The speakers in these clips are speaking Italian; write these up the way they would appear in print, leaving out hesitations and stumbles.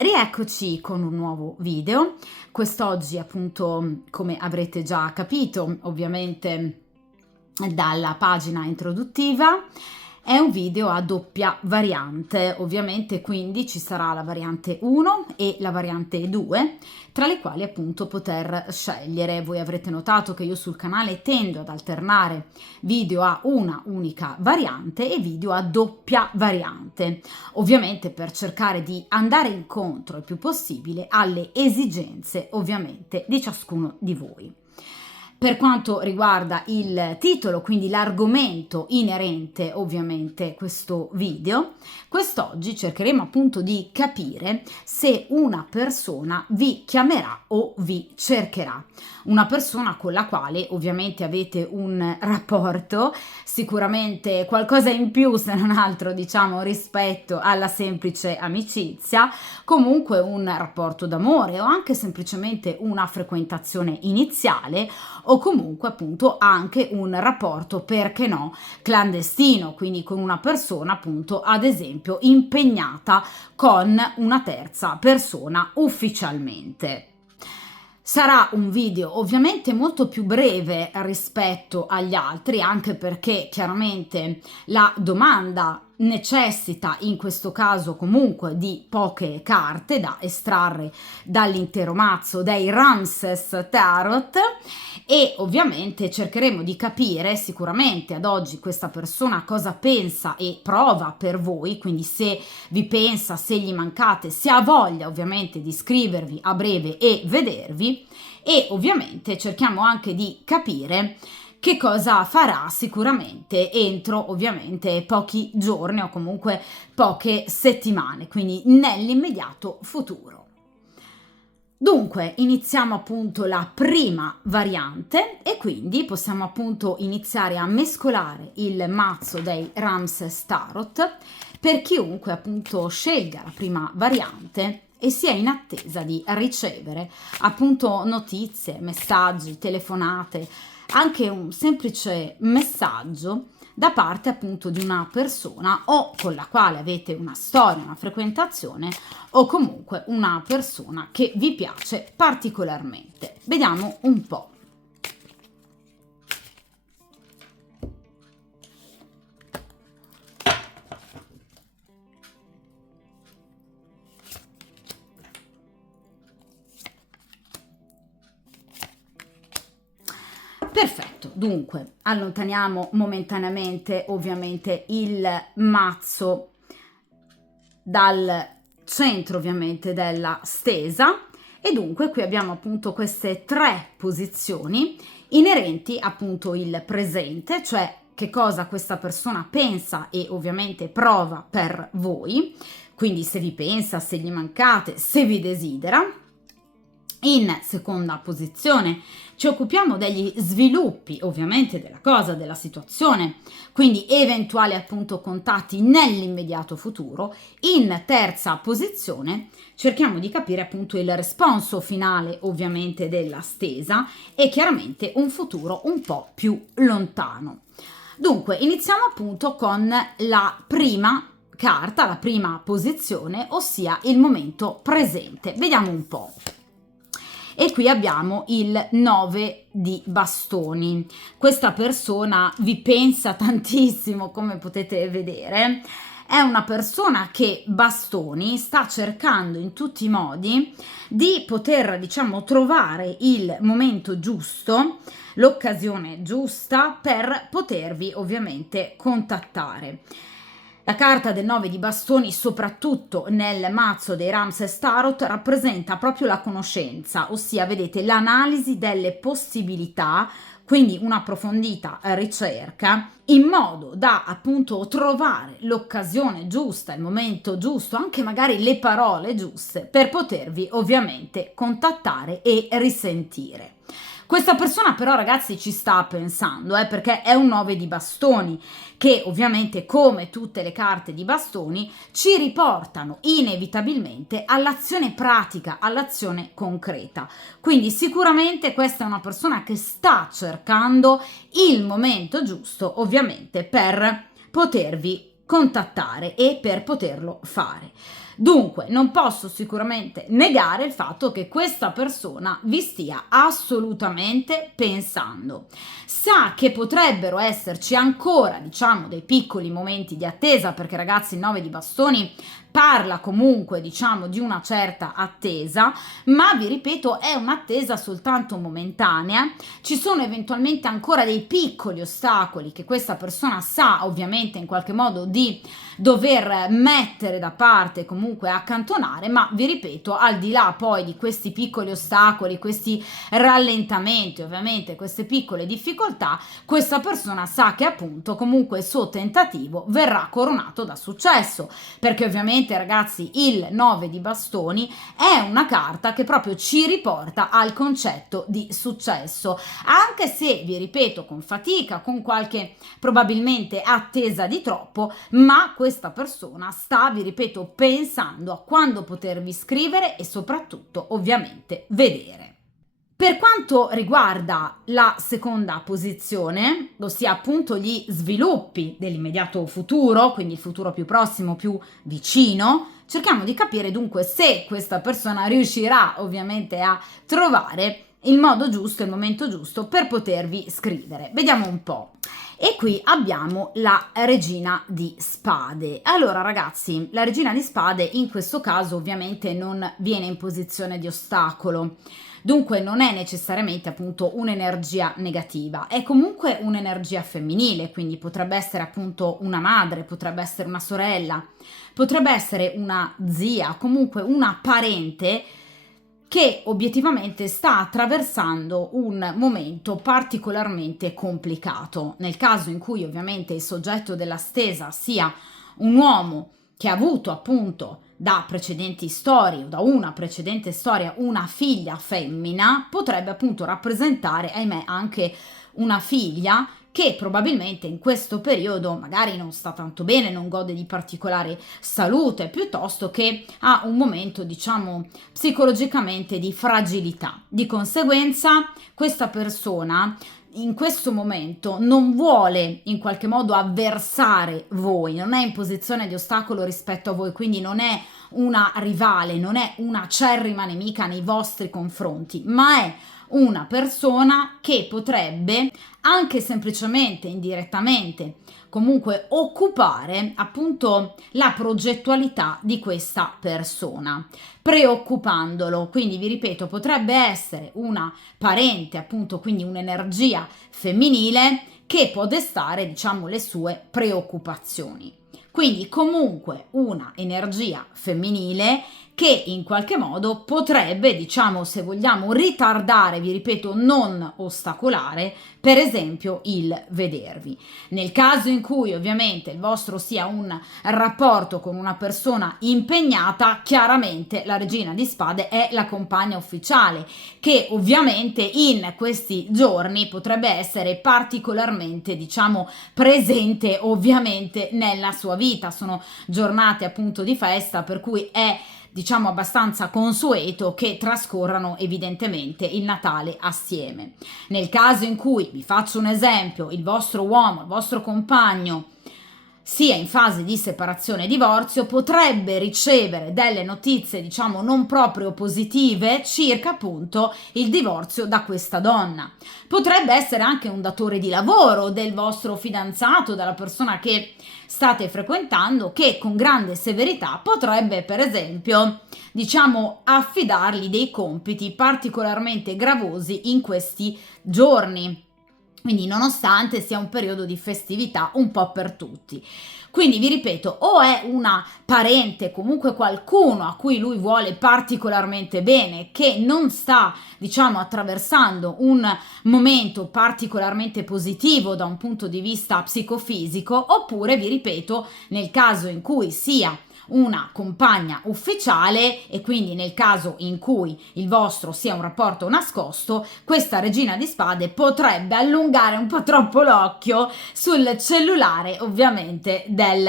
Rieccoci con un nuovo video. Quest'oggi, appunto, come avrete già capito, ovviamente dalla pagina introduttiva, è un video a doppia variante, ovviamente, quindi ci sarà la variante 1 e la variante 2, tra le quali appunto poter scegliere. Voi avrete notato che io sul canale tendo ad alternare video a una unica variante e video a doppia variante, ovviamente per cercare di andare incontro il più possibile alle esigenze, ovviamente, di ciascuno di voi. Per quanto riguarda il titolo, quindi l'argomento inerente ovviamente questo video, quest'oggi cercheremo appunto di capire se una persona vi chiamerà o vi cercherà. Una persona con la quale ovviamente avete un rapporto, sicuramente qualcosa in più se non altro diciamo rispetto alla semplice amicizia, comunque un rapporto d'amore o anche semplicemente una frequentazione iniziale, o comunque appunto anche un rapporto, perché no, clandestino, quindi con una persona appunto ad esempio impegnata con una terza persona ufficialmente. Sarà un video ovviamente molto più breve rispetto agli altri, anche perché chiaramente la domanda necessita in questo caso comunque di poche carte da estrarre dall'intero mazzo dei Ramses Tarot, e ovviamente cercheremo di capire sicuramente ad oggi questa persona cosa pensa e prova per voi, quindi se vi pensa, se gli mancate, se ha voglia ovviamente di scrivervi a breve e vedervi, e ovviamente cerchiamo anche di capire che cosa farà sicuramente entro ovviamente pochi giorni o comunque poche settimane, quindi nell'immediato futuro. Dunque iniziamo appunto la prima variante e quindi possiamo appunto iniziare a mescolare il mazzo dei Ramses Tarot per chiunque appunto scelga la prima variante e sia in attesa di ricevere appunto notizie, messaggi, telefonate, anche un semplice messaggio da parte appunto di una persona o con la quale avete una storia, una frequentazione, o comunque una persona che vi piace particolarmente. Vediamo un po'. Perfetto, dunque allontaniamo momentaneamente ovviamente il mazzo dal centro ovviamente della stesa, e dunque qui abbiamo appunto queste tre posizioni inerenti appunto il presente, cioè che cosa questa persona pensa e ovviamente prova per voi, quindi se vi pensa, se gli mancate, se vi desidera. In seconda posizione ci occupiamo degli sviluppi ovviamente della cosa, della situazione, quindi eventuali appunto contatti nell'immediato futuro. In terza posizione cerchiamo di capire appunto il responso finale ovviamente della stesa e chiaramente un futuro un po' più lontano. Dunque iniziamo appunto con la prima carta, la prima posizione, ossia il momento presente. Vediamo un po'. E qui abbiamo il 9 di bastoni. Questa persona vi pensa tantissimo, come potete vedere. È una persona che bastoni sta cercando in tutti i modi di poter, diciamo, trovare il momento giusto, l'occasione giusta per potervi ovviamente contattare. La carta del 9 di bastoni, soprattutto nel mazzo dei Ramses Tarot, rappresenta proprio la conoscenza, ossia vedete l'analisi delle possibilità, quindi un'approfondita ricerca, in modo da appunto trovare l'occasione giusta, il momento giusto, anche magari le parole giuste per potervi ovviamente contattare e risentire. Questa persona però ragazzi ci sta pensando, perché è un 9 di bastoni che ovviamente come tutte le carte di bastoni ci riportano inevitabilmente all'azione pratica, all'azione concreta. Quindi sicuramente questa è una persona che sta cercando il momento giusto ovviamente per potervi contattare e per poterlo fare. Dunque, non posso sicuramente negare il fatto che questa persona vi stia assolutamente pensando. Sa che potrebbero esserci ancora, diciamo, dei piccoli momenti di attesa, perché ragazzi il 9 di bastoni parla comunque, diciamo, di una certa attesa, ma vi ripeto, è un'attesa soltanto momentanea. Ci sono eventualmente ancora dei piccoli ostacoli che questa persona sa ovviamente in qualche modo di dover mettere da parte, comunque accantonare, ma vi ripeto, al di là poi di questi piccoli ostacoli, questi rallentamenti, ovviamente queste piccole difficoltà, questa persona sa che appunto comunque il suo tentativo verrà coronato da successo, perché ovviamente ragazzi il 9 di bastoni è una carta che proprio ci riporta al concetto di successo, anche se vi ripeto con fatica, con qualche probabilmente attesa di troppo, ma questa persona sta, vi ripeto, pensando a quando potervi scrivere e soprattutto ovviamente vedere. Per quanto riguarda la seconda posizione, ossia appunto gli sviluppi dell'immediato futuro, quindi il futuro più prossimo, più vicino, cerchiamo di capire dunque se questa persona riuscirà ovviamente a trovare il modo giusto, il momento giusto per potervi scrivere. Vediamo un po'. E qui abbiamo la regina di spade. Allora ragazzi, la regina di spade in questo caso ovviamente non viene in posizione di ostacolo, dunque non è necessariamente appunto un'energia negativa, è comunque un'energia femminile, quindi potrebbe essere appunto una madre, potrebbe essere una sorella, potrebbe essere una zia, comunque una parente che obiettivamente sta attraversando un momento particolarmente complicato. Nel caso in cui ovviamente il soggetto della stesa sia un uomo che ha avuto appunto da precedenti storie o da una precedente storia una figlia femmina, potrebbe appunto rappresentare, ahimè, anche una figlia che probabilmente in questo periodo magari non sta tanto bene, non gode di particolare salute, piuttosto che ha un momento, diciamo, psicologicamente di fragilità. Di conseguenza, questa persona in questo momento non vuole in qualche modo avversare voi, non è in posizione di ostacolo rispetto a voi, quindi non è una rivale, non è una acerrima nemica nei vostri confronti, ma è una persona che potrebbe anche semplicemente indirettamente comunque occupare appunto la progettualità di questa persona, preoccupandolo. Quindi vi ripeto, potrebbe essere una parente, appunto, quindi un'energia femminile che può destare, diciamo, le sue preoccupazioni. Quindi comunque una energia femminile che in qualche modo potrebbe, diciamo, se vogliamo, ritardare, vi ripeto, non ostacolare, per esempio, il vedervi. Nel caso in cui ovviamente il vostro sia un rapporto con una persona impegnata, chiaramente la regina di spade è la compagna ufficiale, che ovviamente in questi giorni potrebbe essere particolarmente, diciamo, presente ovviamente nella sua vita. Sono giornate appunto di festa, per cui è, diciamo, abbastanza consueto che trascorrano evidentemente il Natale assieme. Nel caso in cui, vi faccio un esempio, il vostro uomo, il vostro compagno sia in fase di separazione e divorzio, potrebbe ricevere delle notizie, diciamo, non proprio positive circa appunto il divorzio da questa donna. Potrebbe essere anche un datore di lavoro del vostro fidanzato, della persona che state frequentando, che con grande severità potrebbe, per esempio, diciamo, affidargli dei compiti particolarmente gravosi in questi giorni. Quindi nonostante sia un periodo di festività un po' per tutti. Quindi vi ripeto, o è una parente, comunque qualcuno a cui lui vuole particolarmente bene, che non sta, diciamo, attraversando un momento particolarmente positivo da un punto di vista psicofisico, oppure vi ripeto, nel caso in cui sia una compagna ufficiale e quindi nel caso in cui il vostro sia un rapporto nascosto, questa regina di spade potrebbe allungare un po' troppo l'occhio sul cellulare ovviamente del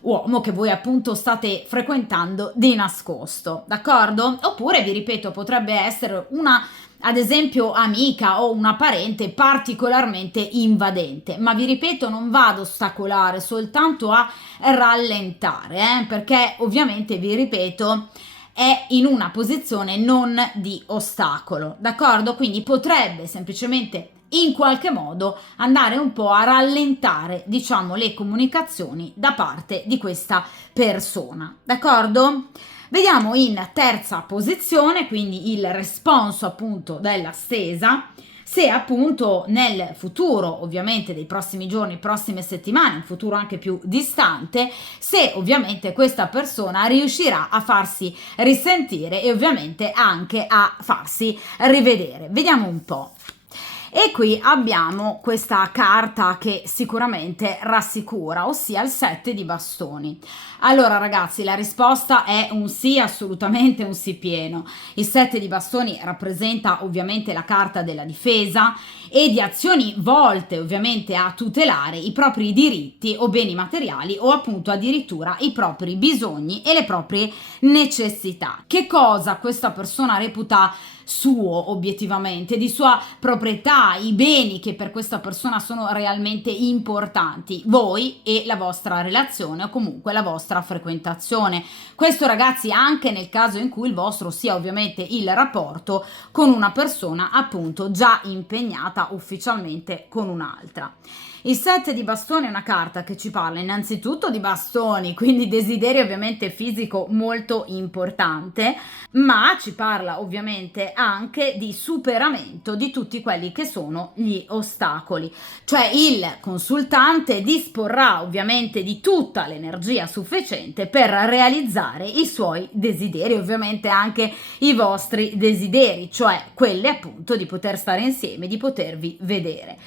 uomo che voi appunto state frequentando di nascosto, d'accordo? Oppure vi ripeto, potrebbe essere una ad esempio amica o una parente particolarmente invadente, ma vi ripeto, non vado ad ostacolare, soltanto a rallentare, perché ovviamente vi ripeto è in una posizione non di ostacolo, d'accordo? Quindi potrebbe semplicemente in qualche modo andare un po' a rallentare, diciamo, le comunicazioni da parte di questa persona, d'accordo? Vediamo in terza posizione, quindi il responso appunto della stesa, se appunto nel futuro, ovviamente dei prossimi giorni, prossime settimane, un futuro anche più distante, se ovviamente questa persona riuscirà a farsi risentire e ovviamente anche a farsi rivedere. Vediamo un po'. E qui abbiamo questa carta che sicuramente rassicura, ossia il 7 di bastoni. Allora ragazzi, la risposta è un sì, assolutamente un sì pieno. Il 7 di bastoni rappresenta ovviamente la carta della difesa e di azioni volte ovviamente a tutelare i propri diritti o beni materiali o appunto addirittura i propri bisogni e le proprie necessità. Che cosa questa persona reputa suo obiettivamente, di sua proprietà, i beni che per questa persona sono realmente importanti, voi e la vostra relazione o comunque la vostra frequentazione. Questo ragazzi anche nel caso in cui il vostro sia ovviamente il rapporto con una persona appunto già impegnata ufficialmente con un'altra. Il 7 di bastoni è una carta che ci parla innanzitutto di bastoni, quindi desiderio ovviamente fisico molto importante, ma ci parla ovviamente anche di superamento di tutti quelli che sono gli ostacoli, cioè il consultante disporrà ovviamente di tutta l'energia sufficiente per realizzare i suoi desideri, ovviamente anche i vostri desideri, cioè quelli appunto di poter stare insieme, di potervi vedere.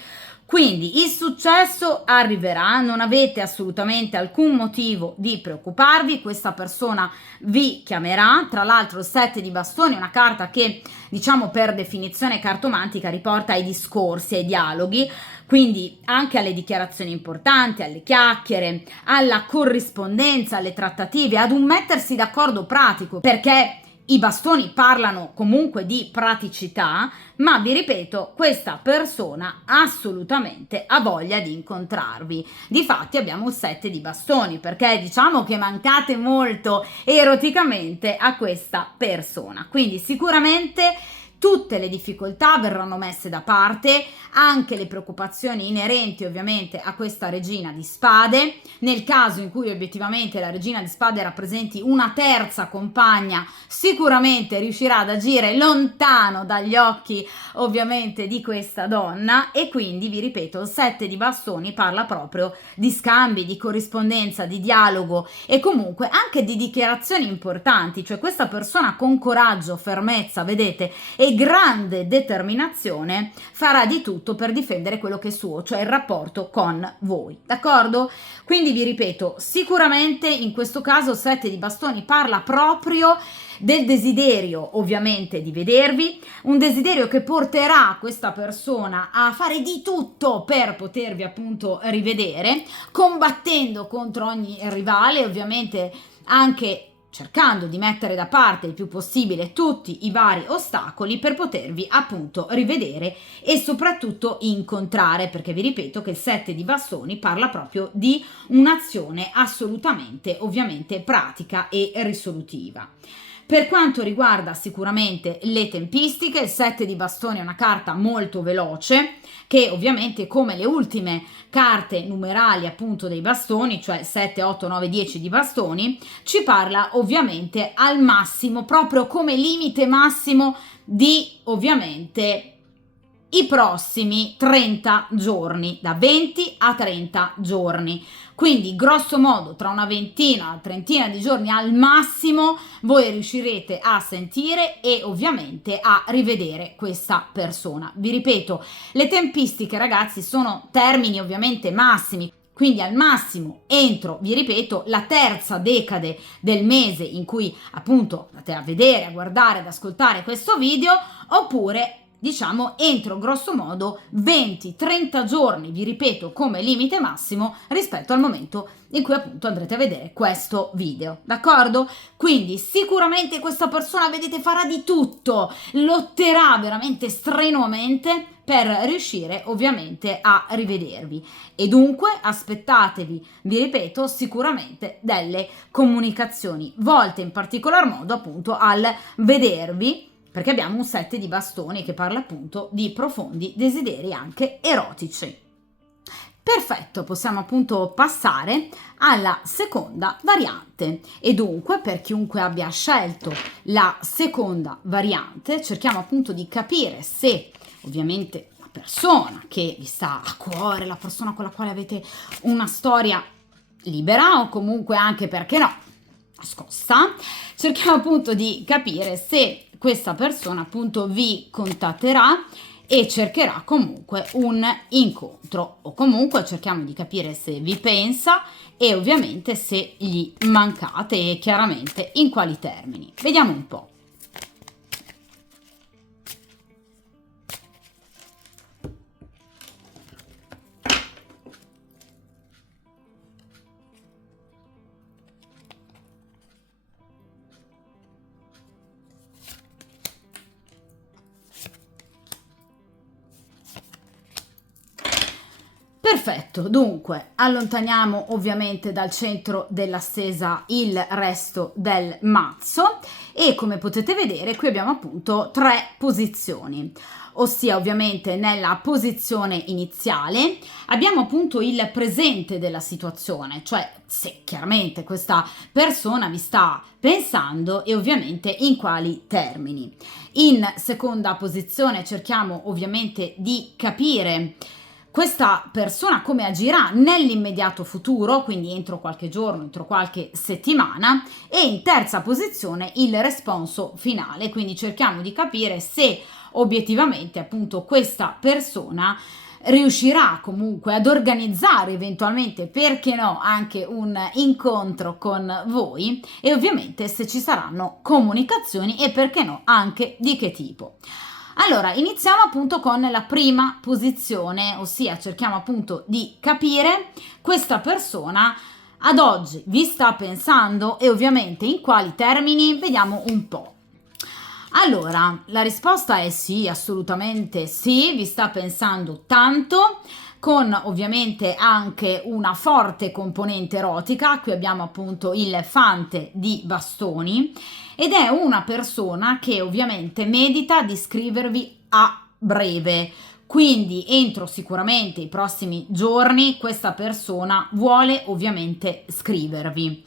Quindi il successo arriverà, non avete assolutamente alcun motivo di preoccuparvi, questa persona vi chiamerà. Tra l'altro il 7 di bastoni è una carta che diciamo per definizione cartomantica riporta ai discorsi, ai dialoghi, quindi anche alle dichiarazioni importanti, alle chiacchiere, alla corrispondenza, alle trattative, ad un mettersi d'accordo pratico, perché i bastoni parlano comunque di praticità, ma vi ripeto, questa persona assolutamente ha voglia di incontrarvi. Difatti abbiamo il 7 di bastoni, perché diciamo che mancate molto eroticamente a questa persona. Quindi sicuramente tutte le difficoltà verranno messe da parte, anche le preoccupazioni inerenti ovviamente a questa regina di spade. Nel caso in cui obiettivamente la regina di spade rappresenti una terza compagna, sicuramente riuscirà ad agire lontano dagli occhi ovviamente di questa donna, e quindi vi ripeto, il 7 di bastoni parla proprio di scambi, di corrispondenza, di dialogo e comunque anche di dichiarazioni importanti, cioè questa persona con coraggio, fermezza, vedete, e grande determinazione farà di tutto per difendere quello che è suo, cioè il rapporto con voi, d'accordo? Quindi vi ripeto, sicuramente in questo caso 7 di bastoni parla proprio del desiderio ovviamente di vedervi, un desiderio che porterà questa persona a fare di tutto per potervi appunto rivedere, combattendo contro ogni rivale, ovviamente anche cercando di mettere da parte il più possibile tutti i vari ostacoli per potervi appunto rivedere e soprattutto incontrare, perché vi ripeto che il 7 di bastoni parla proprio di un'azione assolutamente ovviamente pratica e risolutiva. Per quanto riguarda sicuramente le tempistiche, il 7 di bastoni è una carta molto veloce che ovviamente come le ultime carte numerali appunto dei bastoni, cioè 7, 8, 9, 10 di bastoni, ci parla ovviamente al massimo, proprio come limite massimo di ovviamente i prossimi 30 giorni, da 20 a 30 giorni. Quindi grosso modo tra una ventina a trentina di giorni al massimo voi riuscirete a sentire e ovviamente a rivedere questa persona. Vi ripeto, le tempistiche ragazzi sono termini ovviamente massimi, quindi al massimo entro, vi ripeto, la terza decade del mese in cui appunto andate a vedere, a guardare, ad ascoltare questo video, oppure diciamo entro grosso modo 20-30 giorni, vi ripeto, come limite massimo rispetto al momento in cui appunto andrete a vedere questo video, d'accordo? Quindi sicuramente questa persona, vedete, farà di tutto, lotterà veramente strenuamente per riuscire ovviamente a rivedervi, e dunque aspettatevi, vi ripeto, sicuramente delle comunicazioni volte in particolar modo appunto al vedervi, perché abbiamo un 7 di bastoni che parla appunto di profondi desideri anche erotici. Perfetto, possiamo appunto passare alla seconda variante, e dunque per chiunque abbia scelto la seconda variante cerchiamo appunto di capire se ovviamente la persona che vi sta a cuore, la persona con la quale avete una storia libera o comunque anche, perché no, nascosta, cerchiamo appunto di capire se questa persona appunto vi contatterà e cercherà comunque un incontro, o comunque cerchiamo di capire se vi pensa e ovviamente se gli mancate e chiaramente in quali termini. Vediamo un po'. Perfetto, dunque allontaniamo ovviamente dal centro della stesa il resto del mazzo e come potete vedere qui abbiamo appunto 3 posizioni, ossia ovviamente nella posizione iniziale abbiamo appunto il presente della situazione, cioè se chiaramente questa persona vi sta pensando e ovviamente in quali termini. In seconda posizione cerchiamo ovviamente di capire questa persona come agirà nell'immediato futuro, quindi entro qualche giorno, entro qualche settimana, e in terza posizione il responso finale, quindi cerchiamo di capire se obiettivamente appunto questa persona riuscirà comunque ad organizzare eventualmente, perché no, anche un incontro con voi, e ovviamente se ci saranno comunicazioni e perché no anche di che tipo. Allora, iniziamo appunto con la prima posizione, ossia cerchiamo appunto di capire questa persona ad oggi vi sta pensando e ovviamente in quali termini. Vediamo un po'. Allora, la risposta è sì, assolutamente sì, vi sta pensando tanto, con ovviamente anche una forte componente erotica. Qui abbiamo appunto il fante di bastoni ed è una persona che ovviamente medita di scrivervi a breve, quindi entro sicuramente i prossimi giorni questa persona vuole ovviamente scrivervi.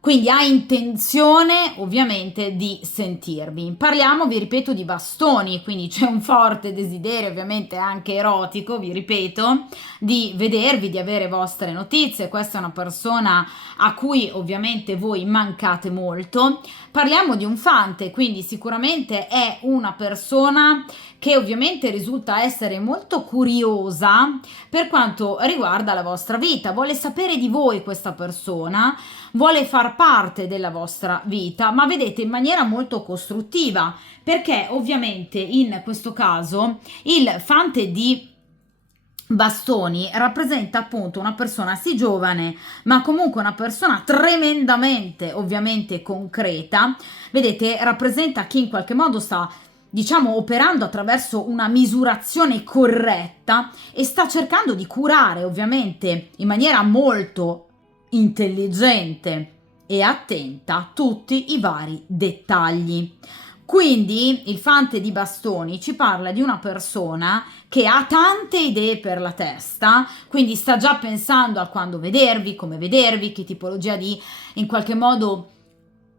Quindi ha intenzione ovviamente di sentirvi. Parliamo, vi ripeto, di bastoni, quindi c'è un forte desiderio ovviamente anche erotico, vi ripeto, di vedervi, di avere vostre notizie. Questa è una persona a cui ovviamente voi mancate molto. Parliamo di un fante, quindi sicuramente è una persona che ovviamente risulta essere molto curiosa per quanto riguarda la vostra vita, vuole sapere di voi questa persona, vuole far parte della vostra vita, ma vedete in maniera molto costruttiva, perché ovviamente in questo caso il fante di bastoni rappresenta appunto una persona sì giovane, ma comunque una persona tremendamente ovviamente concreta. Vedete, rappresenta chi in qualche modo sta, diciamo, operando attraverso una misurazione corretta e sta cercando di curare ovviamente in maniera molto intelligente e attenta tutti i vari dettagli. Quindi il fante di bastoni ci parla di una persona che ha tante idee per la testa, quindi sta già pensando a quando vedervi, come vedervi, che tipologia di in qualche modo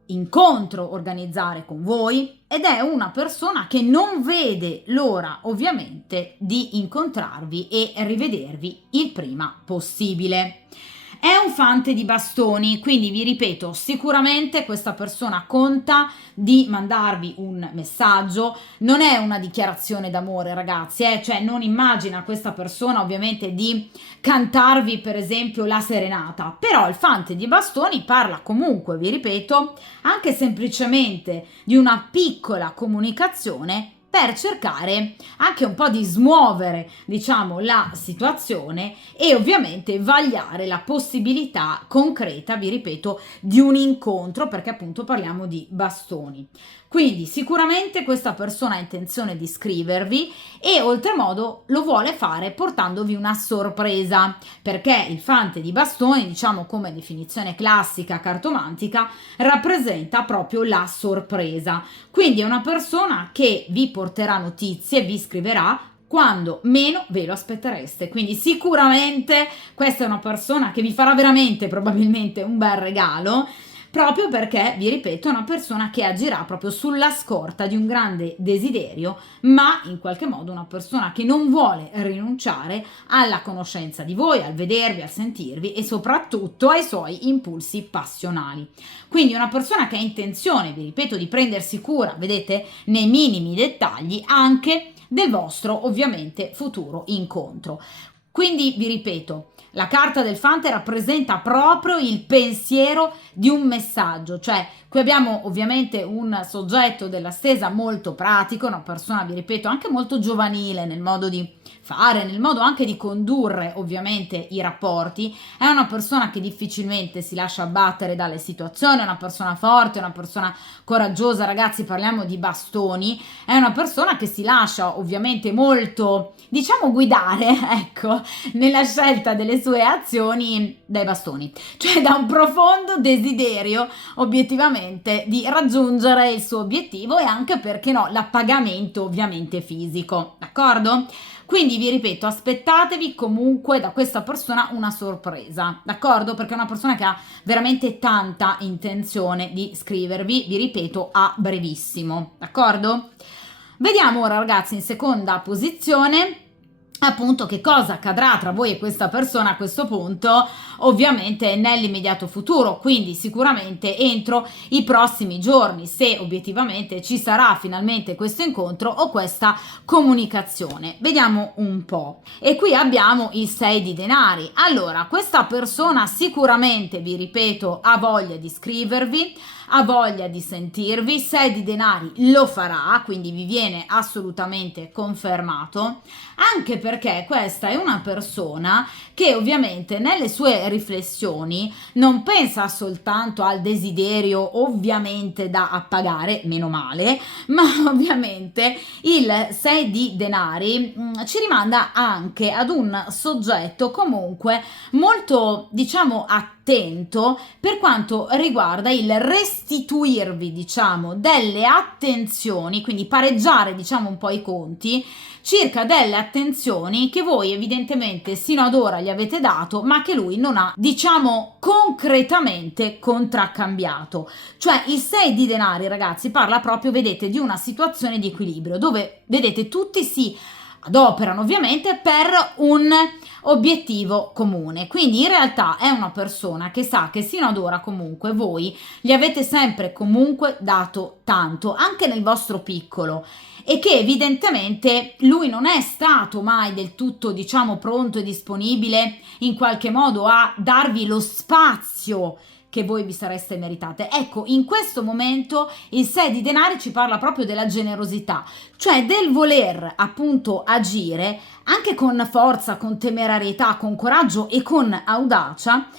incontro organizzare con voi, ed è una persona che non vede l'ora ovviamente di incontrarvi e rivedervi il prima possibile. È un fante di bastoni, quindi vi ripeto, sicuramente questa persona conta di mandarvi un messaggio, non è una dichiarazione d'amore ragazzi, cioè non immagina questa persona ovviamente di cantarvi per esempio la serenata, però il fante di bastoni parla comunque, vi ripeto, anche semplicemente di una piccola comunicazione per cercare anche un po' di smuovere, diciamo, la situazione e ovviamente vagliare la possibilità concreta, vi ripeto, di un incontro, perché appunto parliamo di bastoni. Quindi sicuramente questa persona ha intenzione di scrivervi e oltremodo lo vuole fare portandovi una sorpresa, perché il fante di bastoni, diciamo come definizione classica cartomantica, rappresenta proprio la sorpresa. Quindi è una persona che vi porterà notizie, vi scriverà quando meno ve lo aspettereste. Quindi sicuramente questa è una persona che vi farà veramente probabilmente un bel regalo, proprio perché, vi ripeto, è una persona che agirà proprio sulla scorta di un grande desiderio, ma in qualche modo una persona che non vuole rinunciare alla conoscenza di voi, al vedervi, al sentirvi e soprattutto ai suoi impulsi passionali. Quindi una persona che ha intenzione, vi ripeto, di prendersi cura, vedete, nei minimi dettagli anche del vostro ovviamente futuro incontro. Quindi vi ripeto, la carta del fante rappresenta proprio il pensiero di un messaggio, cioè qui abbiamo ovviamente un soggetto della stesa molto pratico, una persona, vi ripeto, anche molto giovanile nel modo di fare, nel modo anche di condurre ovviamente i rapporti, è una persona che difficilmente si lascia abbattere dalle situazioni, è una persona forte, è una persona coraggiosa, ragazzi, parliamo di bastoni, è una persona che si lascia ovviamente molto, diciamo, guidare, ecco, nella scelta delle sue azioni dai bastoni, cioè da un profondo desiderio obiettivamente di raggiungere il suo obiettivo e anche, perché no, l'appagamento ovviamente fisico, d'accordo? Quindi vi ripeto, aspettatevi comunque da questa persona una sorpresa, d'accordo? Perché è una persona che ha veramente tanta intenzione di scrivervi, vi ripeto, a brevissimo, d'accordo? Vediamo ora, ragazzi, in seconda posizione appunto che cosa accadrà tra voi e questa persona a questo punto, ovviamente nell'immediato futuro, quindi sicuramente entro i prossimi giorni, se obiettivamente ci sarà finalmente questo incontro o questa comunicazione. Vediamo un po'. E qui abbiamo il 6 di denari. Allora, questa persona sicuramente, vi ripeto, ha voglia di scrivervi, ha voglia di sentirvi, 6 di denari lo farà, quindi vi viene assolutamente confermato, anche perché questa è una persona che ovviamente nelle sue riflessioni non pensa soltanto al desiderio ovviamente da appagare, meno male, ma ovviamente il 6 di denari ci rimanda anche ad un soggetto comunque molto, diciamo, attento per quanto riguarda il restituirvi, diciamo, delle attenzioni, quindi pareggiare, diciamo, un po' i conti circa delle attenzioni che voi evidentemente sino ad ora gli avete dato, ma che lui non ha, diciamo, concretamente contraccambiato. Cioè il 6 di denari, ragazzi, parla proprio, vedete, di una situazione di equilibrio dove, vedete, tutti si adoperano ovviamente per un obiettivo comune. Quindi in realtà è una persona che sa che sino ad ora comunque voi gli avete sempre comunque dato tanto, anche nel vostro piccolo, e che evidentemente lui non è stato mai del tutto, diciamo, pronto e disponibile in qualche modo a darvi lo spazio che voi vi sareste meritate. Ecco, in questo momento il 6 di denari ci parla proprio della generosità, cioè del voler appunto agire anche con forza, con temerarietà, con coraggio e con audacia,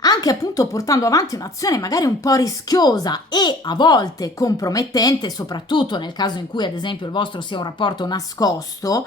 anche appunto portando avanti un'azione magari un po' rischiosa e a volte compromettente, soprattutto nel caso in cui ad esempio il vostro sia un rapporto nascosto.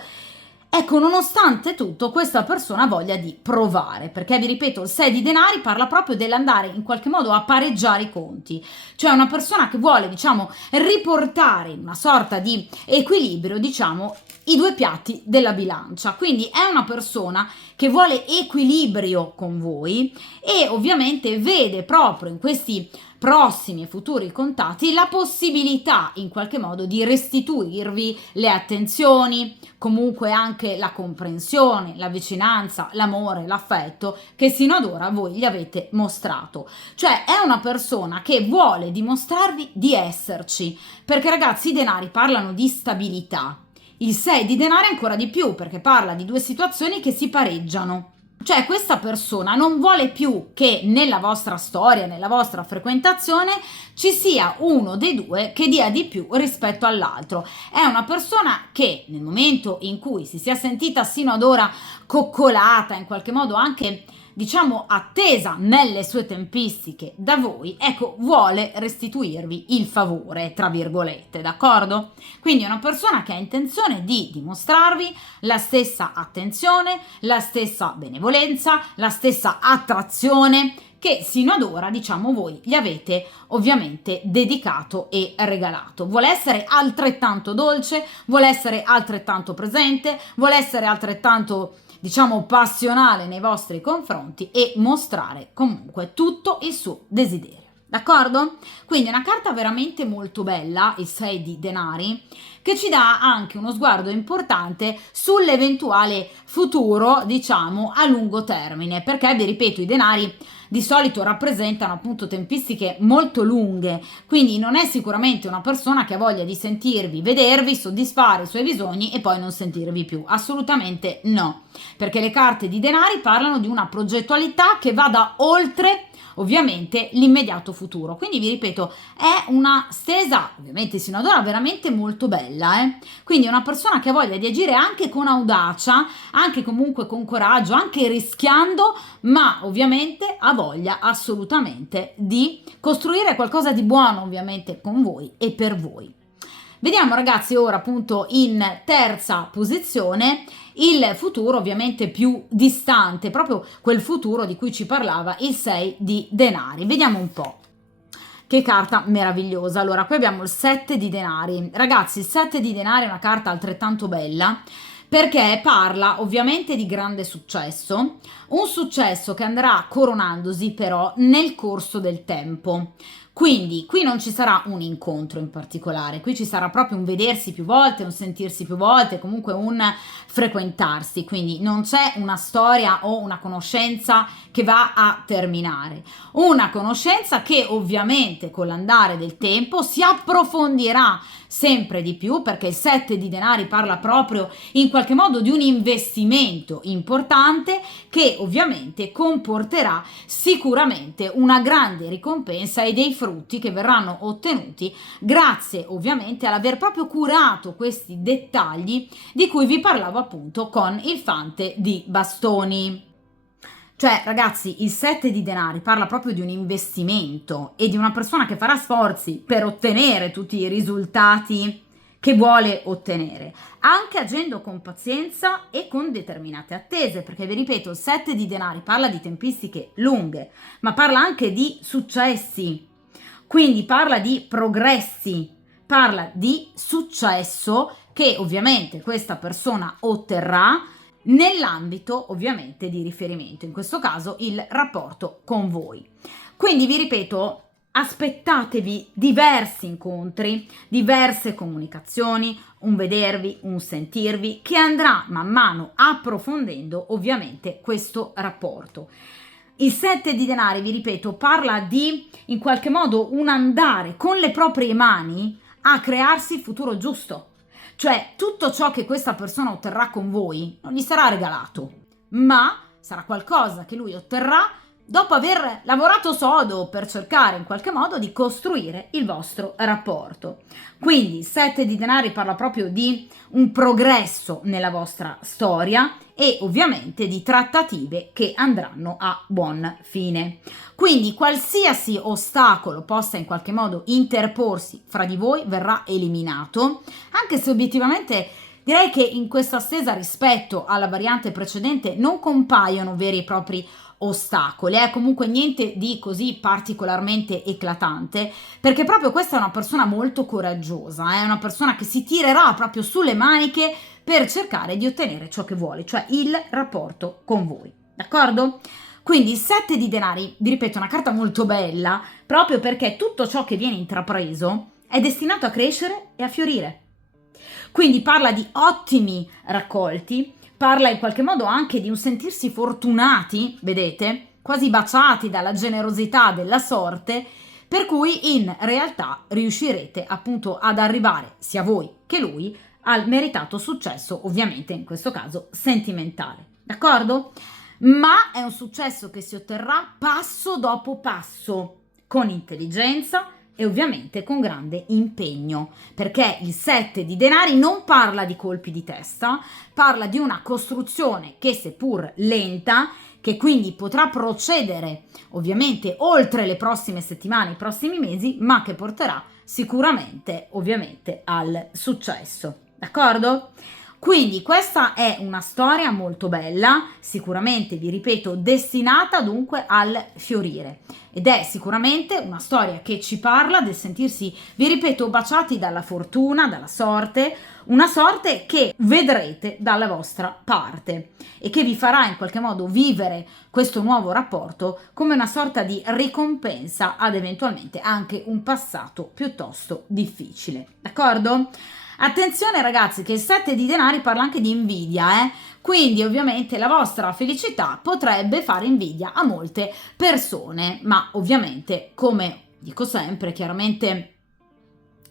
Ecco, nonostante tutto, questa persona voglia di provare, perché vi ripeto, il 6 di denari parla proprio dell'andare in qualche modo a pareggiare i conti, cioè una persona che vuole, diciamo, riportare in una sorta di equilibrio, diciamo, i due piatti della bilancia. Quindi è una persona che vuole equilibrio con voi e ovviamente vede proprio in questi prossimi e futuri contatti la possibilità in qualche modo di restituirvi le attenzioni, comunque anche la comprensione, la vicinanza, l'amore, l'affetto che sino ad ora voi gli avete mostrato. Cioè è una persona che vuole dimostrarvi di esserci, perché ragazzi i denari parlano di stabilità. Il 6 di denari ancora di più, perché parla di due situazioni che si pareggiano. Cioè questa persona non vuole più che nella vostra storia, nella vostra frequentazione ci sia uno dei due che dia di più rispetto all'altro. È una persona che nel momento in cui si sia sentita sino ad ora coccolata, in qualche modo anche diciamo attesa nelle sue tempistiche da voi, ecco, vuole restituirvi il favore, tra virgolette, d'accordo? Quindi è una persona che ha intenzione di dimostrarvi la stessa attenzione, la stessa benevolenza, la stessa attrazione che sino ad ora, diciamo, voi gli avete ovviamente dedicato e regalato. Vuole essere altrettanto dolce, vuole essere altrettanto presente, vuole essere altrettanto diciamo passionale nei vostri confronti e mostrare comunque tutto il suo desiderio. D'accordo? Quindi è una carta veramente molto bella, il 6 di denari, che ci dà anche uno sguardo importante sull'eventuale futuro, diciamo, a lungo termine, perché vi ripeto, i denari di solito rappresentano appunto tempistiche molto lunghe, quindi non è sicuramente una persona che ha voglia di sentirvi, vedervi, soddisfare i suoi bisogni e poi non sentirvi più, assolutamente no, perché le carte di denari parlano di una progettualità che vada oltre ovviamente l'immediato futuro. Quindi vi ripeto, è una stesa ovviamente sino ad ora veramente molto bella, quindi è una persona che ha voglia di agire anche con audacia, anche comunque con coraggio, anche rischiando, ma ovviamente ha voglia assolutamente di costruire qualcosa di buono ovviamente con voi e per voi. Vediamo ragazzi ora appunto in terza posizione il futuro ovviamente più distante, proprio quel futuro di cui ci parlava il 6 di denari. Vediamo un po'. Che carta meravigliosa. Allora, qui abbiamo il 7 di denari. Ragazzi, il 7 di denari è una carta altrettanto bella perché parla ovviamente di grande successo, un successo che andrà coronandosi però nel corso del tempo. Quindi qui non ci sarà un incontro in particolare, qui ci sarà proprio un vedersi più volte, un sentirsi più volte, comunque un frequentarsi, quindi non c'è una storia o una conoscenza che va a terminare, una conoscenza che ovviamente con l'andare del tempo si approfondirà sempre di più, perché il 7 di denari parla proprio in qualche modo di un investimento importante che ovviamente comporterà sicuramente una grande ricompensa e dei frutti che verranno ottenuti grazie ovviamente all'aver proprio curato questi dettagli di cui vi parlavo appunto con il fante di bastoni. Cioè, ragazzi, il 7 di denari parla proprio di un investimento e di una persona che farà sforzi per ottenere tutti i risultati che vuole ottenere, anche agendo con pazienza e con determinate attese, perché vi ripeto, il 7 di denari parla di tempistiche lunghe, ma parla anche di successi, quindi parla di progressi, parla di successo che ovviamente questa persona otterrà nell'ambito ovviamente di riferimento, in questo caso il rapporto con voi. Quindi vi ripeto, aspettatevi diversi incontri, diverse comunicazioni, un vedervi, un sentirvi che andrà man mano approfondendo ovviamente questo rapporto. Il 7 di denari, vi ripeto, parla di in qualche modo un andare con le proprie mani a crearsi il futuro giusto. Cioè, tutto ciò che questa persona otterrà con voi non gli sarà regalato, ma sarà qualcosa che lui otterrà dopo aver lavorato sodo per cercare in qualche modo di costruire il vostro rapporto. Quindi il 7 di denari parla proprio di un progresso nella vostra storia e ovviamente di trattative che andranno a buon fine. Quindi qualsiasi ostacolo possa in qualche modo interporsi fra di voi verrà eliminato, anche se obiettivamente direi che in questa stesa rispetto alla variante precedente non compaiono veri e propri ostacoli, comunque niente di così particolarmente eclatante, perché proprio questa è una persona molto coraggiosa, è una persona che si tirerà proprio sulle maniche per cercare di ottenere ciò che vuole, cioè il rapporto con voi, d'accordo? Quindi il 7 di denari, vi ripeto, è una carta molto bella, proprio perché tutto ciò che viene intrapreso è destinato a crescere e a fiorire. Quindi parla di ottimi raccolti, parla in qualche modo anche di un sentirsi fortunati, vedete, quasi baciati dalla generosità della sorte, per cui in realtà riuscirete appunto ad arrivare, sia voi che lui, al meritato successo, ovviamente in questo caso sentimentale. D'accordo? ma è un successo che si otterrà passo dopo passo, con intelligenza e ovviamente con grande impegno, perché il 7 di denari non parla di colpi di testa, parla di una costruzione che, seppur lenta, che quindi potrà procedere ovviamente oltre le prossime settimane, i prossimi mesi, ma che porterà sicuramente ovviamente al successo. D'accordo? Quindi questa è una storia molto bella, sicuramente, vi ripeto, destinata dunque al fiorire, ed è sicuramente una storia che ci parla del sentirsi, vi ripeto, baciati dalla fortuna, dalla sorte, una sorte che vedrete dalla vostra parte e che vi farà in qualche modo vivere questo nuovo rapporto come una sorta di ricompensa ad eventualmente anche un passato piuttosto difficile. D'accordo? Attenzione ragazzi, che il 7 di denari parla anche di invidia, quindi ovviamente la vostra felicità potrebbe fare invidia a molte persone, ma ovviamente, come dico sempre, chiaramente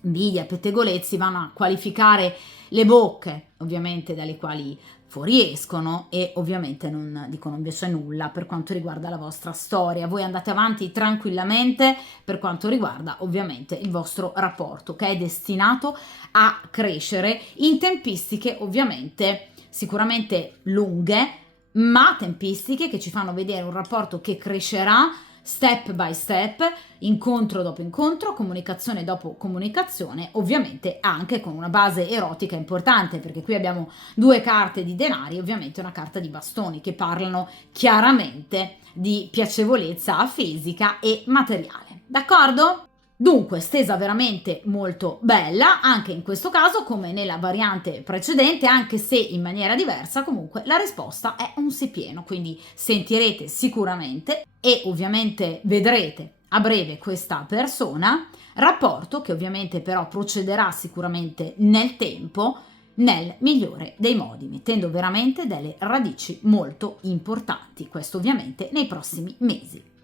invidia e pettegolezzi vanno a qualificare le bocche, ovviamente, dalle quali fuoriescono, e ovviamente non dicono invece nulla per quanto riguarda la vostra storia. Voi andate avanti tranquillamente per quanto riguarda ovviamente il vostro rapporto, che è destinato a crescere in tempistiche ovviamente sicuramente lunghe, ma tempistiche che ci fanno vedere un rapporto che crescerà step by step, incontro dopo incontro, comunicazione dopo comunicazione, ovviamente anche con una base erotica importante, perché qui abbiamo due carte di denari, ovviamente una carta di bastoni, che parlano chiaramente di piacevolezza fisica e materiale. D'accordo? Dunque, stesa veramente molto bella, anche in questo caso come nella variante precedente, anche se in maniera diversa, comunque la risposta è un sì pieno, quindi sentirete sicuramente e ovviamente vedrete a breve questa persona, rapporto che ovviamente però procederà sicuramente nel tempo, nel migliore dei modi, mettendo veramente delle radici molto importanti, questo ovviamente nei prossimi mesi.